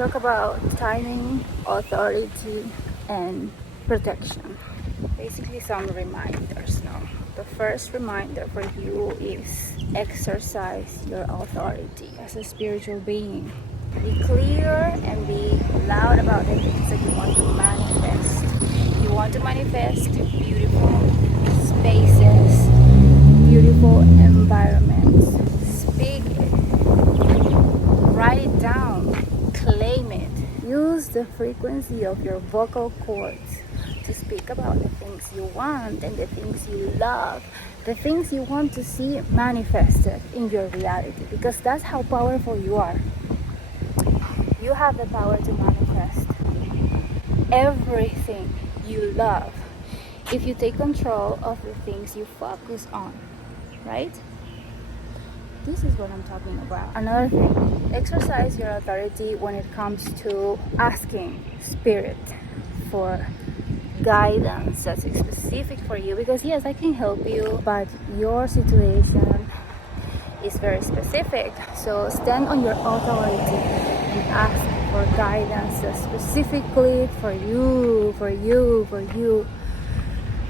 talk about timing, authority, and protection. Basically, some reminders now. The first reminder for you is exercise your authority as a spiritual being. Be clear and be loud about the things that you want to manifest. You want to manifest beautiful spaces, beautiful environments. Speak it. Write it down. Claim it. Use the frequency of your vocal cords to speak about the things you want and the things you love, the things you want to see manifested in your reality, because that's how powerful you are. You have the power to manifest everything you love if you take control of the things you focus on, right? This is what I'm talking about. Another thing, exercise your authority when it comes to asking Spirit for guidance that's specific for you, because yes, I can help you, but your situation is very specific. So stand on your authority and ask for guidance that's specifically for you.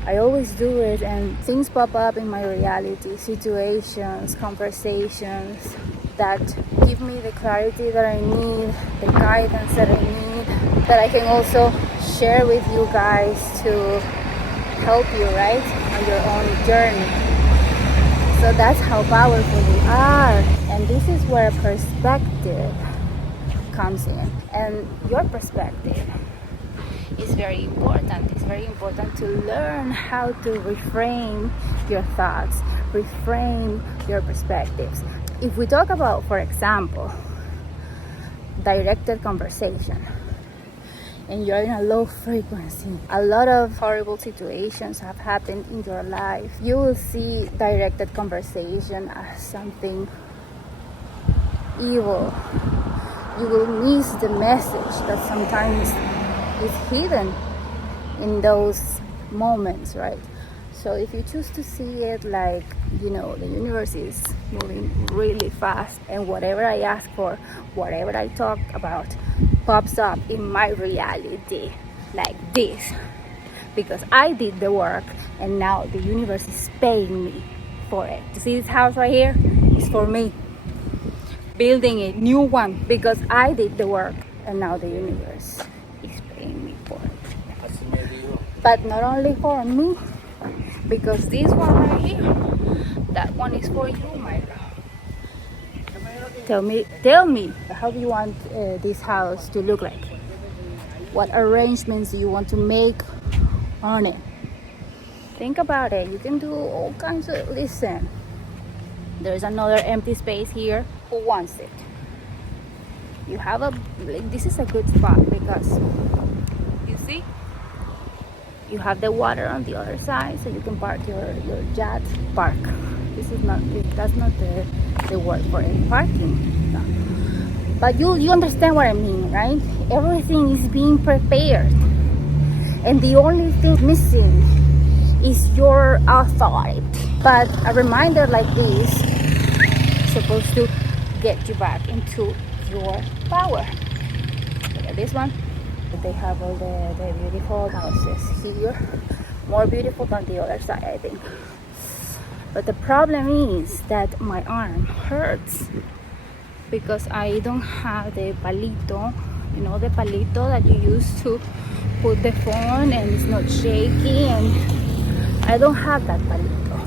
I always do it, and things pop up in my reality, situations, conversations that give me the clarity that I need, the guidance that I need, that I can also share with you guys to help you, right, on your own journey. So that's how powerful we are. And this is where perspective comes in. And your perspective is very important. It's very important to learn how to reframe your thoughts, reframe your perspectives. If we talk about, for example, directed conversation, and you're in a low frequency, a lot of horrible situations have happened in your life, you will see directed conversation as something evil. You will miss the message that sometimes is hidden in those moments, right? So if you choose to see it like, the universe is moving really fast, and whatever I ask for, whatever I talk about, pops up in my reality like this, because I did the work and now the universe is paying me for it. You see this house right here? It's for me. Building a new one because I did the work and now the universe is paying me for it. But not only for me, because this one right here, that one is for you, my love. Tell me, how do you want this house to look like? What arrangements do you want to make on it? Think about it. You can do all kinds of, listen, there's another empty space here. Who wants it? You have this is a good spot because, you see, you have the water on the other side, so you can park your yacht. Park. That's not the word for it. Parking. No. But you understand what I mean, right? Everything is being prepared, and the only thing missing is your authority. But a reminder like this is supposed to get you back into your power. Look at this one. They have all the beautiful houses here, more beautiful than the other side, I think. But the problem is that my arm hurts because I don't have the palito, the palito that you use to put the phone and it's not shaky, and I don't have that palito.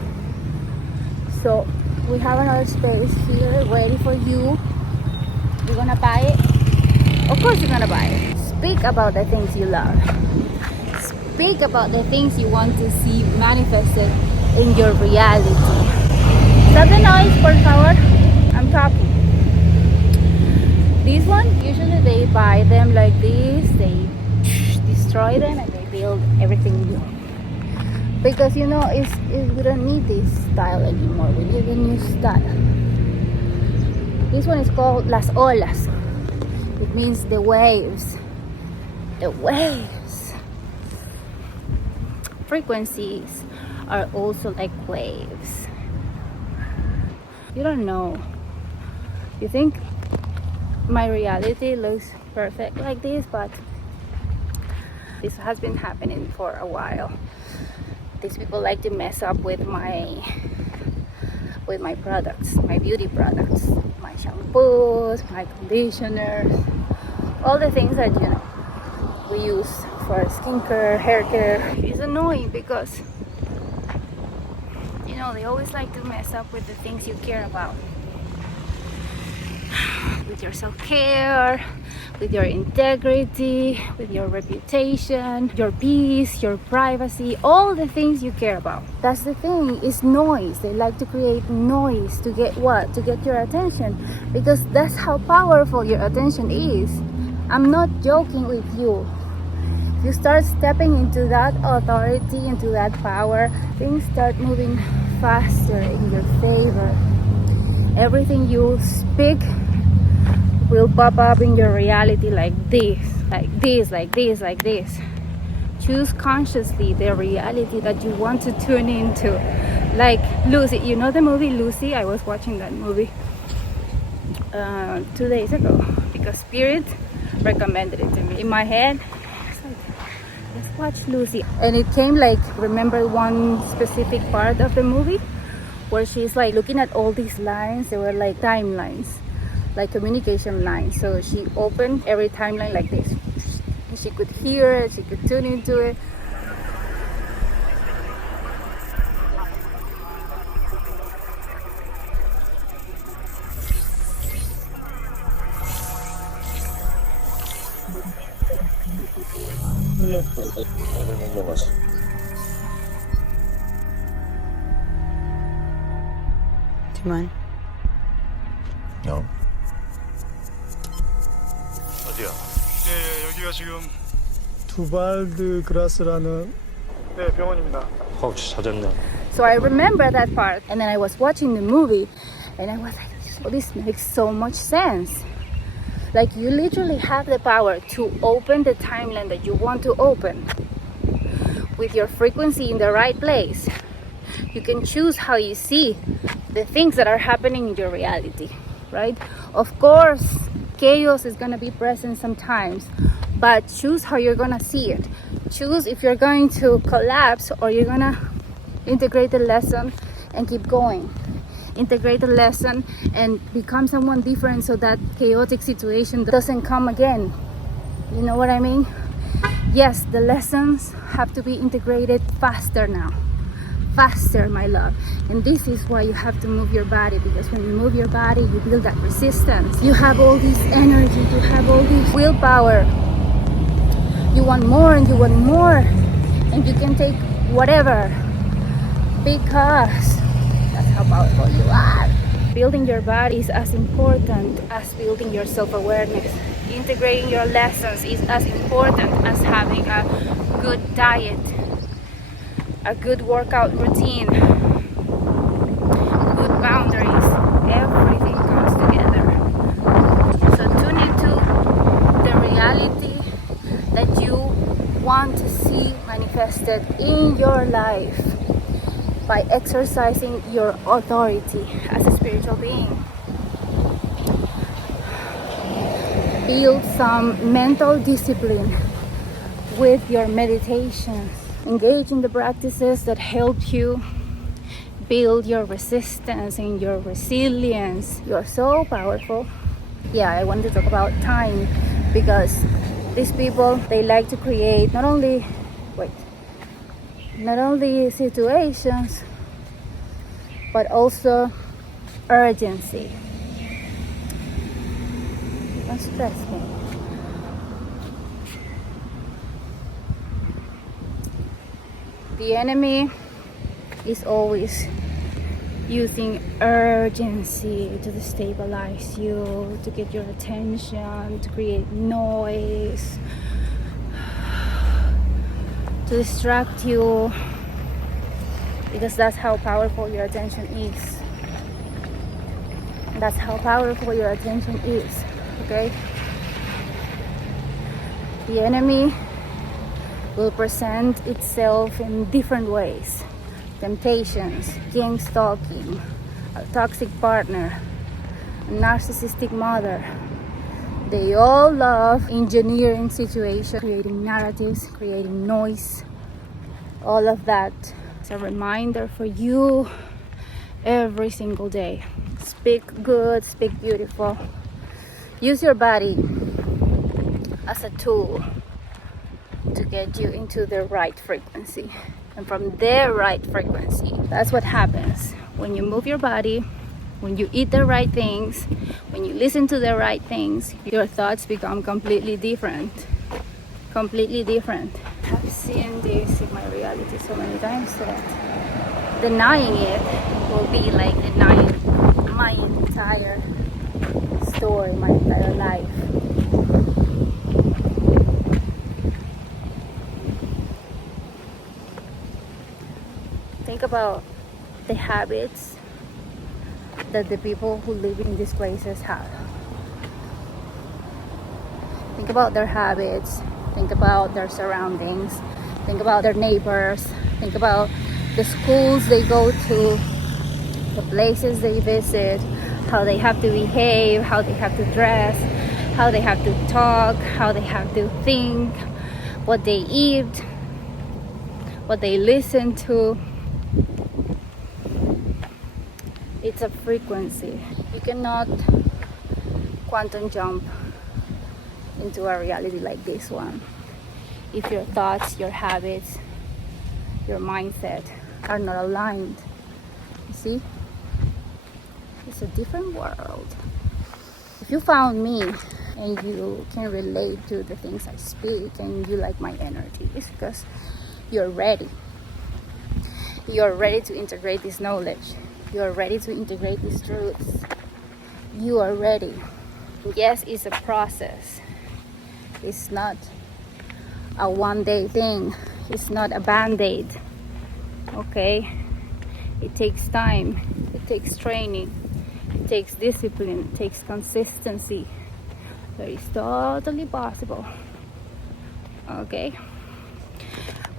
So we have another space here ready for you. You're gonna buy it? Of course you're gonna buy it. Speak about the things you love. Speak about the things you want to see manifested in your reality. Stop the noise, por favor. I'm talking. This one, usually they buy them like this, they destroy them and they build everything new. Because we don't need this style anymore. We need a new style. This one is called las olas. It means the waves. The waves. Frequencies are also like waves. You don't know. You think my reality looks perfect like this, but this has been happening for a while. These people like to mess up with my products, my beauty products, my shampoos, my conditioners, all the things that we use for skincare, hair care. It's annoying because they always like to mess up with the things you care about, with your self-care, with your integrity, with your reputation, your peace, your privacy, all the things you care about. That's the thing, is noise. They like to create noise to get what? To get your attention, because that's how powerful your attention is. I'm not joking with you. If you start stepping into that authority, into that power, things start moving faster in your favor. Everything you speak will pop up in your reality like this, like this, like this, like this. Choose consciously the reality that you want to tune into. Like Lucy, you know the movie Lucy? I was watching that movie 2 days ago because Spirit recommended it to me. In my head, it's like, let's watch Lucy. And it came like, remember one specific part of the movie where she's like looking at all these lines. They were like timelines, like communication lines. So she opened every timeline like this. She could hear it, she could tune into it. Do you mind? No. 어디야? 예, 여기가 지금 두발드 그라스라는 네 병원입니다. 찾았네. So I remember that part, and then I was watching the movie and I was like, oh, this makes so much sense. Like, you literally have the power to open the timeline that you want to open with your frequency in the right place. You can choose how you see the things that are happening in your reality, right? Of course, chaos is gonna be present sometimes, but choose how you're gonna see it. Choose if you're going to collapse or you're gonna integrate the lesson and keep going. Integrate the lesson and become someone different so that chaotic situation doesn't come again. You know what I mean? Yes, the lessons have to be integrated faster now. Faster, my love. And this is why you have to move your body, because when you move your body, you build that resistance. You have all this energy, you have all this willpower. You want more and you want more, and you can take whatever, because that's how powerful you are. Building your body is as important as building your self-awareness. Integrating your lessons is as important as having a good diet, a good workout routine, good boundaries. Everything comes together. So tune into the reality that you want to see manifested in your life by exercising your authority as a spiritual being. Build some mental discipline with your meditations. Engage in the practices that help you build your resistance and your resilience. You're so powerful. Yeah, I wanted to talk about time, because these people, they like to create not only situations, but also urgency. Don't stress me. The enemy is always using urgency to destabilize you, to get your attention, to create noise, to distract you, because that's how powerful your attention is. That's how powerful your attention is, okay? The enemy will present itself in different ways. Temptations, gangstalking, a toxic partner, a narcissistic mother, They all love engineering situations, creating narratives, creating noise, all of that. It's a reminder for you every single day. Speak good, speak beautiful. Use your body as a tool to get you into the right frequency. And from their right frequency, that's what happens when you move your body, when you eat the right things, when you listen to the right things, your thoughts become completely different. Completely different. I've seen this in my reality so many times that denying it will be like denying my entire story, my entire life. Think about the habits that the people who live in these places have. Think about their habits, think about their surroundings, think about their neighbors, think about the schools they go to, the places they visit, how they have to behave, how they have to dress, how they have to talk, how they have to think, what they eat, what they listen to. It's a frequency. You cannot quantum jump into a reality like this one if your thoughts, your habits, your mindset are not aligned. You see? It's a different world. If you found me and you can relate to the things I speak and you like my energy, it's because you're ready. You're ready to integrate this knowledge. You're ready to integrate these truths. You are ready. Yes, it's a process. It's not a one-day thing. It's not a band-aid. Okay? It takes time. It takes training. It takes discipline. It takes consistency. But it's totally possible. Okay?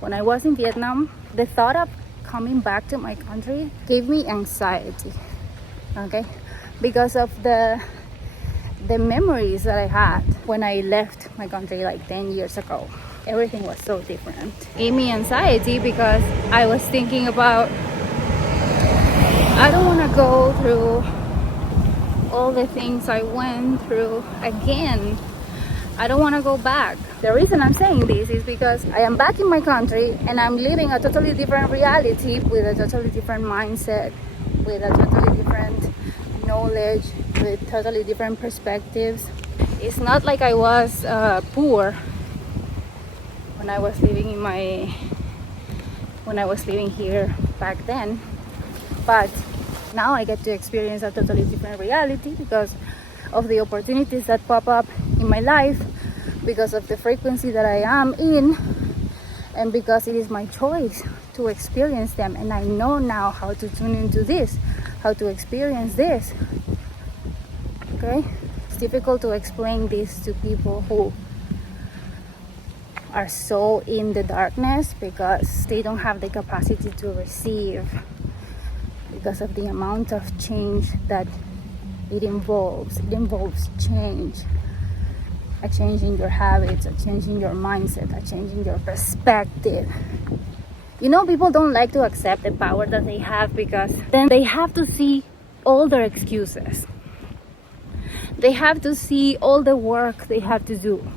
When I was in Vietnam, the thought of coming back to my country gave me anxiety. Okay? Because of the memories that I had when I left my country like 10 years ago. Everything was so different. It gave me anxiety because I was thinking about, I don't want to go through all the things I went through again. I don't want to go back. The reason I'm saying this is because I am back in my country and I'm living a totally different reality with a totally different mindset, with a totally different knowledge, with totally different perspectives. It's not like I was poor when I was living here back then, but now I get to experience a totally different reality because of the opportunities that pop up in my life, because of the frequency that I am in, and because it is my choice to experience them. And I know now how to tune into this, how to experience this. Okay? It's difficult to explain this to people who are so in the darkness because they don't have the capacity to receive, because of the amount of change that it involves. It involves change. A change in your habits, a change in your mindset, a change in your perspective. You know, people don't like to accept the power that they have because then they have to see all their excuses. They have to see all the work they have to do.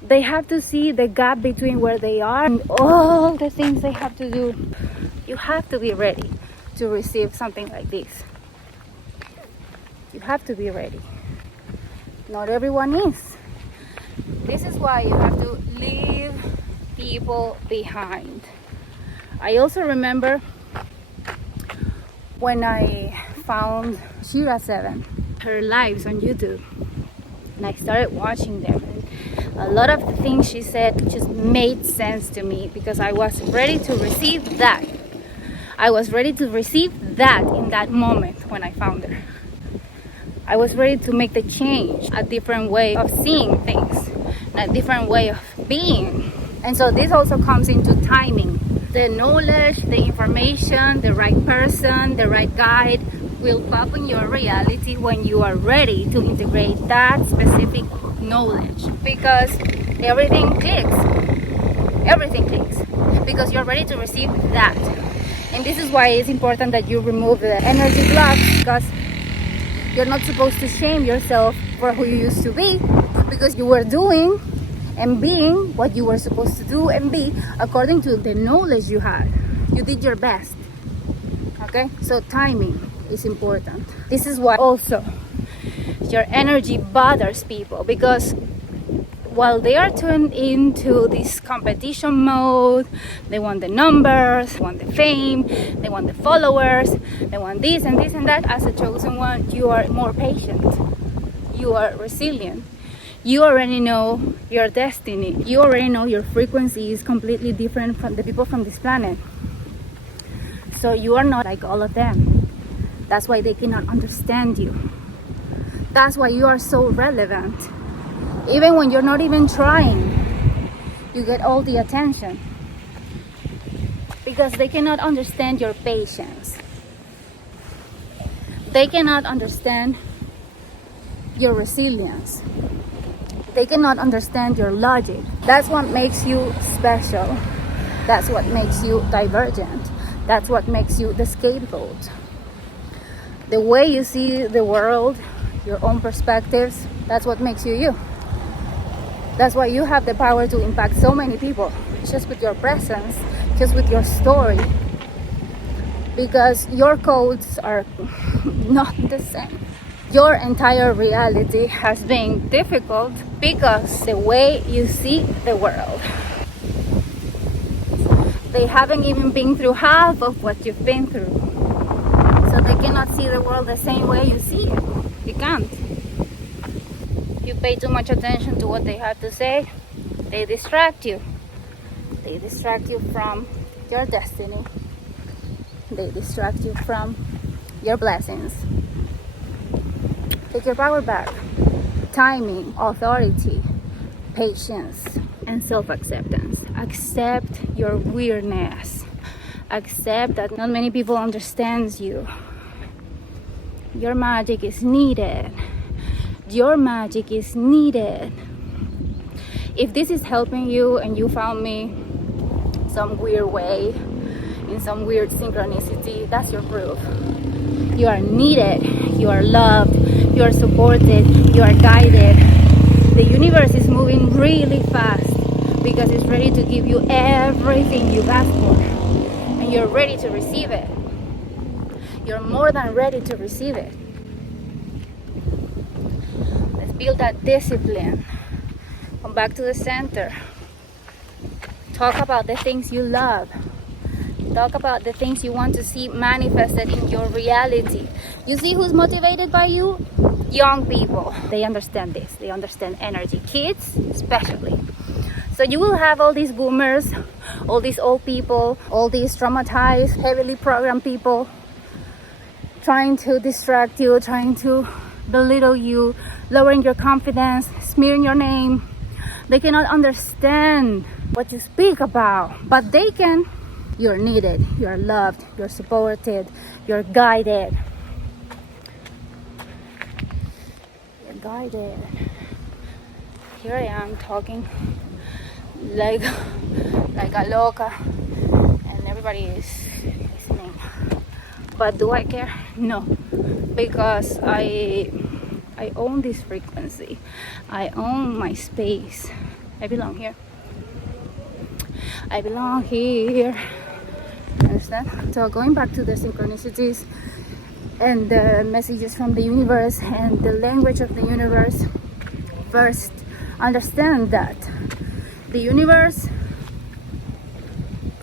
They have to see the gap between where they are and all the things they have to do. You have to be ready to receive something like this. You have to be ready. Not everyone is. This is why you have to leave people behind. I also remember when I found Shira 7, her lives on YouTube, and I started watching them. And a lot of the things she said just made sense to me because I was ready to receive that. I was ready to receive that in that moment when I found her. I was ready to make the change, a different way of seeing things, a different way of being. And so this also comes into timing. The knowledge, the information, the right person, the right guide, will pop in your reality when you are ready to integrate that specific knowledge, because everything clicks. Everything clicks because you're ready to receive that. And this is why it's important that you remove the energy blocks, because you're not supposed to shame yourself for who you used to be, because you were doing and being what you were supposed to do and be according to the knowledge you had. You did your best. Okay, so timing is important. This is why also your energy bothers people, because while they are tuned into this competition mode, they want the numbers, they want the fame, they want the followers, they want this and this and that. As a chosen one, you are more patient, you are resilient. You already know your destiny. You already know your frequency is completely different from the people from this planet. So you are not like all of them. That's why they cannot understand you. That's why you are so relevant. Even when you're not even trying, you get all the attention. Because they cannot understand your patience. They cannot understand your resilience. They cannot understand your logic. That's what makes you special. That's what makes you divergent. That's what makes you the scapegoat. The way you see the world, your own perspectives, that's what makes you you. That's why you have the power to impact so many people, just with your presence, just with your story. Because your codes are not the same. Your entire reality has been difficult because the way you see the world. They haven't even been through half of what you've been through. So they cannot see the world the same way you see it. You can't. You pay too much attention to what they have to say, they distract you. They distract you from your destiny. They distract you from your blessings. Take your power back. Timing, authority, patience, and self-acceptance. Accept your weirdness. Accept that not many people understand you. Your magic is needed. Your magic is needed. If this is helping you and you found me some weird way, in some weird synchronicity, that's your proof. You are needed, you are loved, you are supported, you are guided. The universe is moving really fast because it's ready to give you everything you've asked for. And you're ready to receive it. You're more than ready to receive it. Let's build that discipline. Come back to the center. Talk about the things you love. Talk about the things you want to see manifested in your reality. You see who's motivated by you? Young people. They understand this. They understand energy. Kids, especially. So you will have all these boomers, all these old people, all these traumatized, heavily programmed people trying to distract you, trying to belittle you, lowering your confidence, smearing your name. They cannot understand what you speak about, but they can. You're needed, you're loved, you're supported, you're guided. You're guided. Here I am talking like a loca, and everybody is listening. But do I care? No, because I own this frequency. I own my space. I belong here. I belong here. Understand? So going back to the synchronicities and the messages from the universe and the language of the universe, first understand that the universe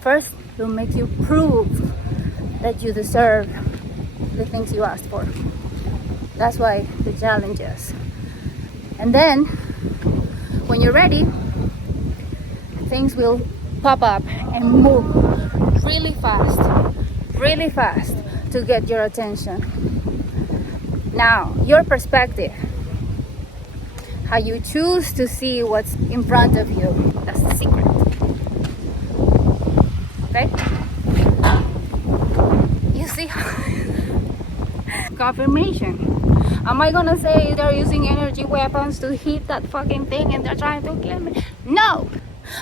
first will make you prove that you deserve the things you asked for. That's why the challenges. And then when you're ready, things will pop up and move really fast to get your attention. Now, your perspective, how you choose to see what's in front of you, that's the secret. Okay? You see how confirmation. Am I gonna say they're using energy weapons to hit that fucking thing and they're trying to kill me? No.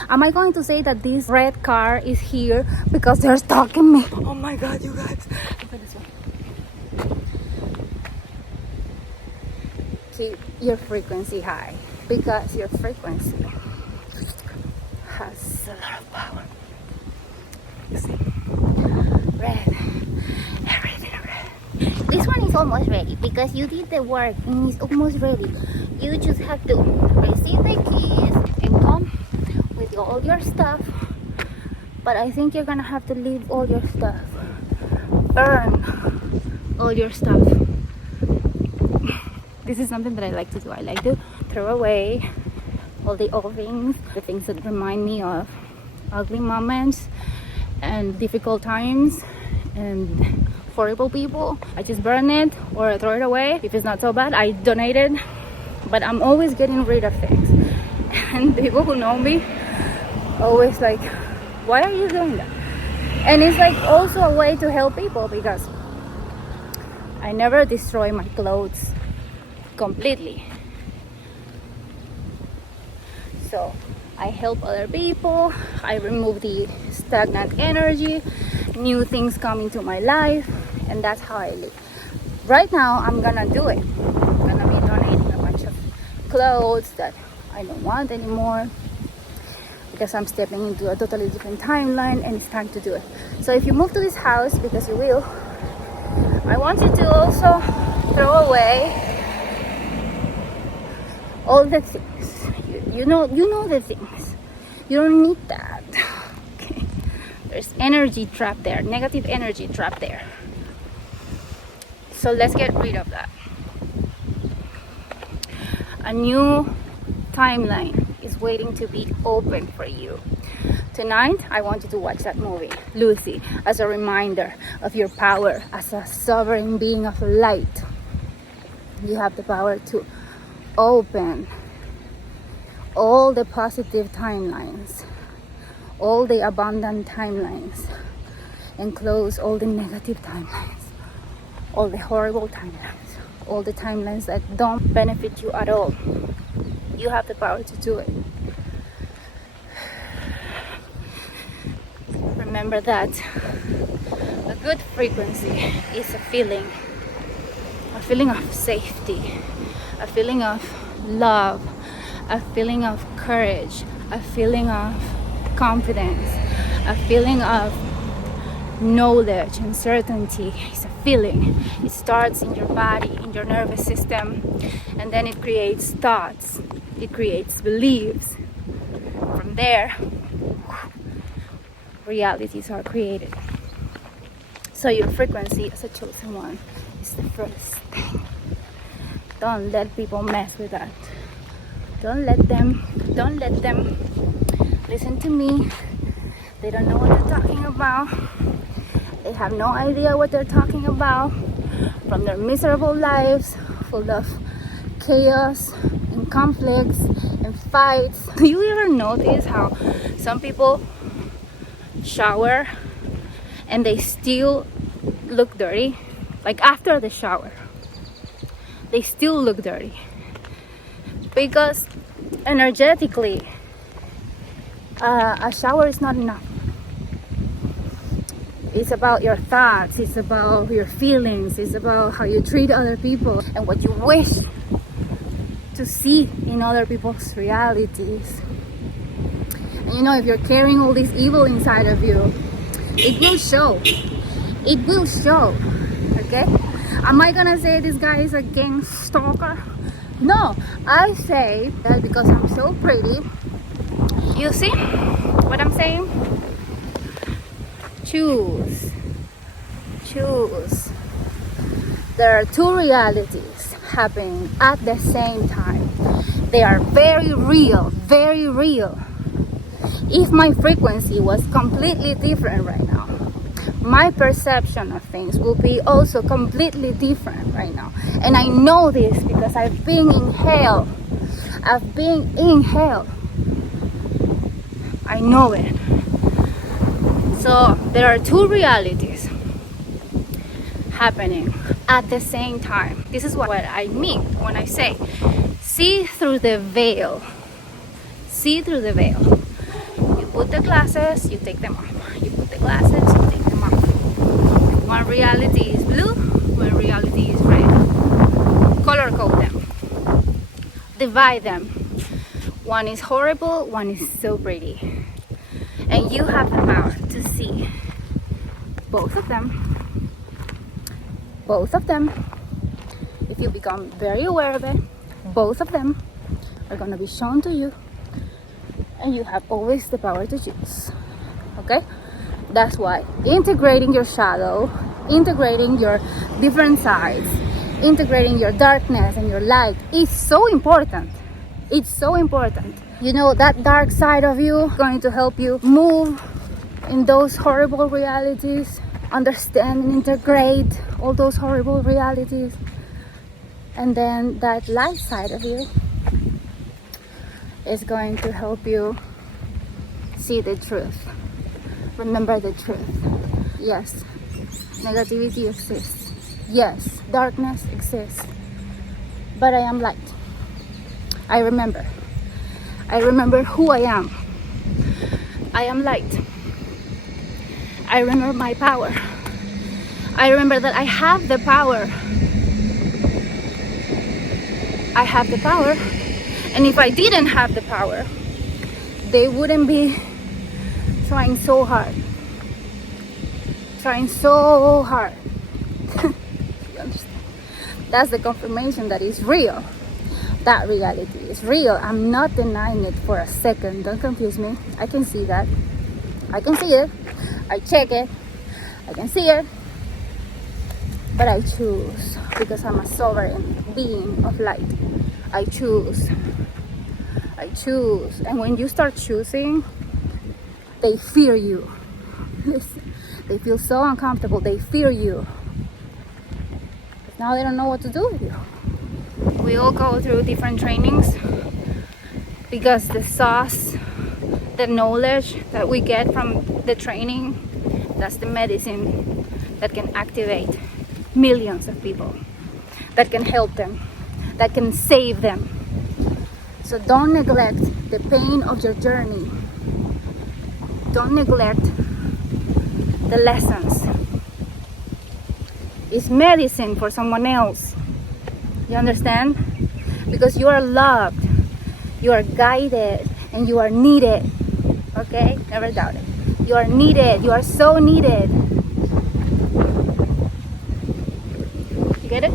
Am I going to say that this red car is here because they're stalking me? Oh my god, you guys. Look at this one. Keep your frequency high because your frequency has a lot of power. You see? Red. Everything red. This one is almost ready because you did the work and it's almost ready. You just have to receive the keys and come with all your stuff. But I think you're gonna have to leave all your stuff. Burn all your stuff. This is something that I like to do. I like to throw away all the old things, the things that remind me of ugly moments and difficult times and horrible people. I just burn it or throw it away. If it's not so bad, I donate it. But I'm always getting rid of things. And people who know me always like, why are you doing that? And it's like also a way to help people because I never destroy my clothes completely. So I help other people, I remove the stagnant energy, new things come into my life, and that's how I live. Right now I'm gonna do it. I'm gonna be donating a bunch of clothes that I don't want anymore because I'm stepping into a totally different timeline and it's time to do it. So if you move to this house, because you will, I want you to also throw away all the things. You know the things. You don't need that. Okay. There's energy trapped there, negative energy trapped there. So let's get rid of that. A new timeline is waiting to be open for you. Tonight, I want you to watch that movie, Lucy, as a reminder of your power as a sovereign being of light. You have the power to open all the positive timelines, all the abundant timelines, and close all the negative timelines, all the horrible timelines, all the timelines that don't benefit you at all. You have the power to do it. Remember that a good frequency is a feeling of safety, a feeling of love, a feeling of courage, a feeling of confidence, a feeling of knowledge and certainty. It's a feeling. It starts in your body, in your nervous system, and then it creates thoughts, it creates beliefs. From there, realities are created. So your frequency as a chosen one is the first thing. Don't let people mess with that. Don't let them listen to me. They don't know what they're talking about. They have no idea what they're talking about from their miserable lives full of chaos and conflicts and fights. Do you ever notice how some people shower and they still look dirty? Like after the shower, they still look dirty. Because energetically, a shower is not enough. It's about your thoughts, it's about your feelings, it's about how you treat other people and what you wish to see in other people's realities. And you know, if you're carrying all this evil inside of you, it will show. It will show. Okay? Am I gonna say this guy is a gang stalker? No, I say that because I'm so pretty. You see what I'm saying? Choose. There are two realities happening at the same time. They are very real, very real. If my frequency was completely different right now, my perception of things will be also completely different right now. And I know this because I've been in hell. I've been in hell. I know it. So there are two realities happening at the same time. This is what I mean when I say see through the veil. See through the veil. You put the glasses, you take them off. You put the glasses, you take them off. One reality is blue, one reality is red. Color code them. Divide them. One is horrible, one is so pretty. And you have the power to see both of them. Both of them. If you become very aware of it, both of them are going to be shown to you. And you have always the power to choose. Okay? That's why integrating your shadow, integrating your different sides, integrating your darkness and your light is so important. It's so important. You know, that dark side of you is going to help you move in those horrible realities, understand and integrate all those horrible realities. And then that light side of you is going to help you see the truth. Remember the truth. Yes, negativity exists. Yes, darkness exists. But I am light. I remember who I am. I am light. I remember my power. I remember that I have the power. I have the power. And if I didn't have the power, they wouldn't be trying so hard. Trying so hard. You understand? That's the confirmation that is real. That reality is real. I'm not denying it for a second. Don't confuse me. I can see that. I can see it. I check it. I can see it. But I choose because I'm a sovereign being of light. I choose. I choose. And when you start choosing, they fear you. Listen, they feel so uncomfortable. They fear you. Now they don't know what to do with you. We all go through different trainings because the sauce, the knowledge that we get from the training, that's the medicine that can activate millions of people, that can help them, that can save them. So don't neglect the pain of your journey. Don't neglect the lessons. It's medicine for someone else. You understand? Because you are loved, you are guided, and you are needed. Okay? Never doubt it. You are needed. You are so needed. You get it?